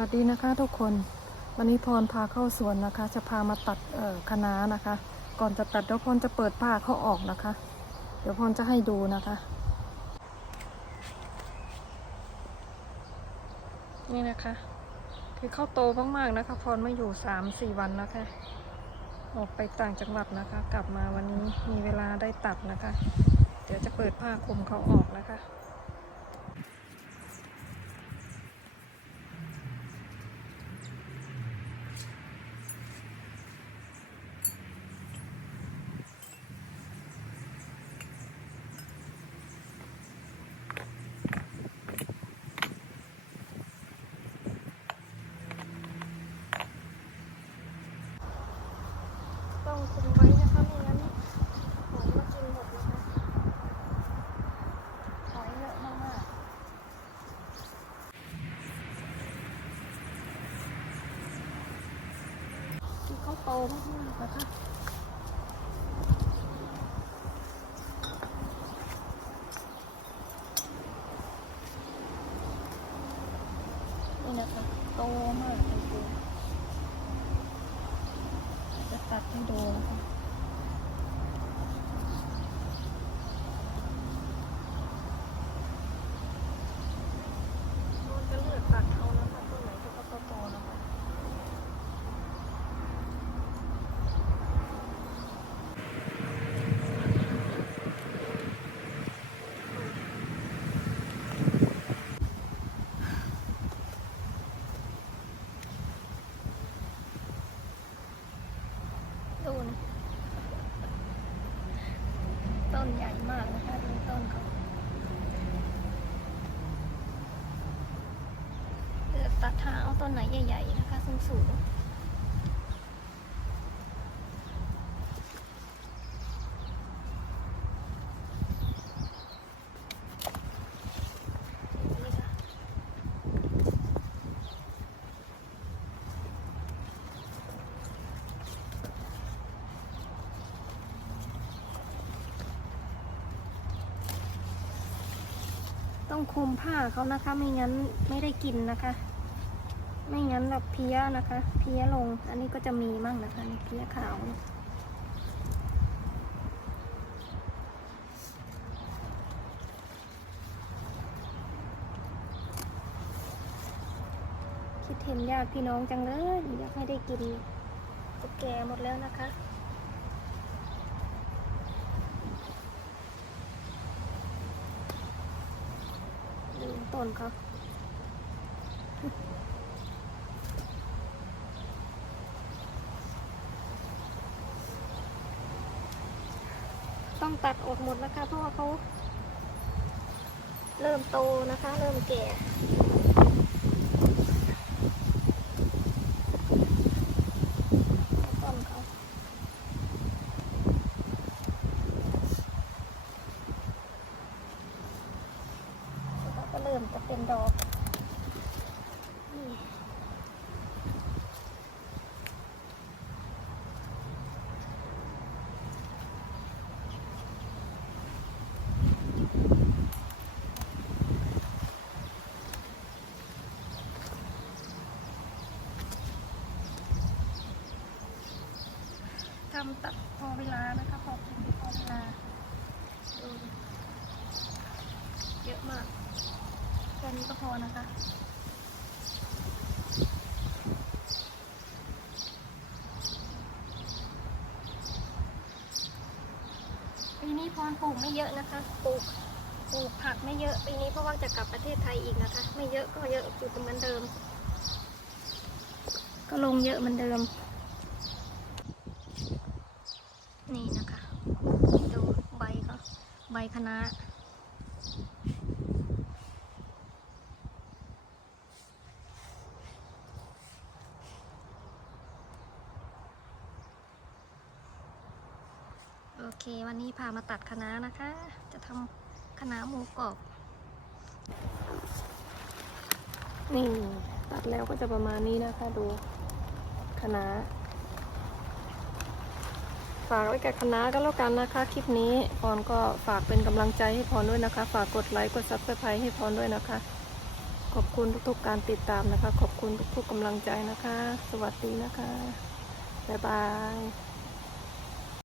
วัสดีนะคะทุกคนวันนี้พรพาเข้าสวนนะคะ จะพามาตัดเอ่อคะน้านะคะ ก่อนจะตัดเดี๋ยวพรจะเปิดผ้าเขาออกนะคะ เดี๋ยวพรจะให้ดูนะคะ นี่นะคะ คือเข้าโตมากๆนะคะ พรไม่อยู่สามสี่วันนะคะ ออกไปต่างจังหวัดนะคะ กลับมาวันนี้มีเวลาได้ตัดนะคะ เดี๋ยวจะเปิดผ้าคลุมเขาออกนะคะ คุมไว้นะคะไม่งั้นหอยมากินหมดนะคะหอยเยอะมากๆ ที่เขาโตมากๆนะคะ นี่นะคะ โตมากจริงๆ จะ ตัดให้ดูนะคะมันจะเลือกตัดเอานะคะตัวไหนที่เขาโตๆนะคะ ดูนะต้นใหญ่มาก นะคะดูต้นเขาเลือกตัดทางเอาต้นไหนใหญ่ ๆ นะคะสูงๆ ต้องคลุมผ้าเขานะคะ ไม่งั้นไม่ได้กินนะคะ ไม่งั้นแบบเพี้ยนะคะ เพี้ยลง อันนี้ก็จะมีมั่งนะคะนี่เพี้ยขาวคิดเห็นญาติพี่น้องจังเลยอยากให้ได้กินแก่หมดแล้วนะคะ ดูต้นเขาต้องตัดออกหมดนะคะ เพราะว่าเขาเริ่มโตนะคะ เริ่มแก่ ต้นเขาแล้วก็เริ่มจะเป็น ดอกทำตัดพอเวลานะคะพอกินพอเวลาดูเยอะมาก ค่นี้ก็พอนะคะปีนี้พรปลูกไม่เยอะนะคะปลูกปลูกผักไม่เยอะปีนี้เพราะว่าจะกลับประเทศไทยอีกนะคะ ไม่เยอะก็เยอะปลูกเหมือนเดิม ก็ลงเยอะเหมือนเดิม นี่นะคะดูใบเขาใบคะน้า เค วันนี้พามาตัดคะน้านะคะ จะทำคะน้าหมูกรอบ นี่ ตัดแล้วก็จะประมาณนี้นะคะดูคะน้าฝากไว้กับคณะก็แล้วกันนะคะ คลิปนี้พรก็ฝากเป็นกำลังใจให้พรด้วยนะคะ ฝากกดไลค์กดซับสไครต์ให้พรด้วยนะคะ ขอบคุณทุกๆการติดตามนะคะ ขอบคุณทุกๆกำลังใจนะคะ สวัสดีนะคะ บ๊ายบาย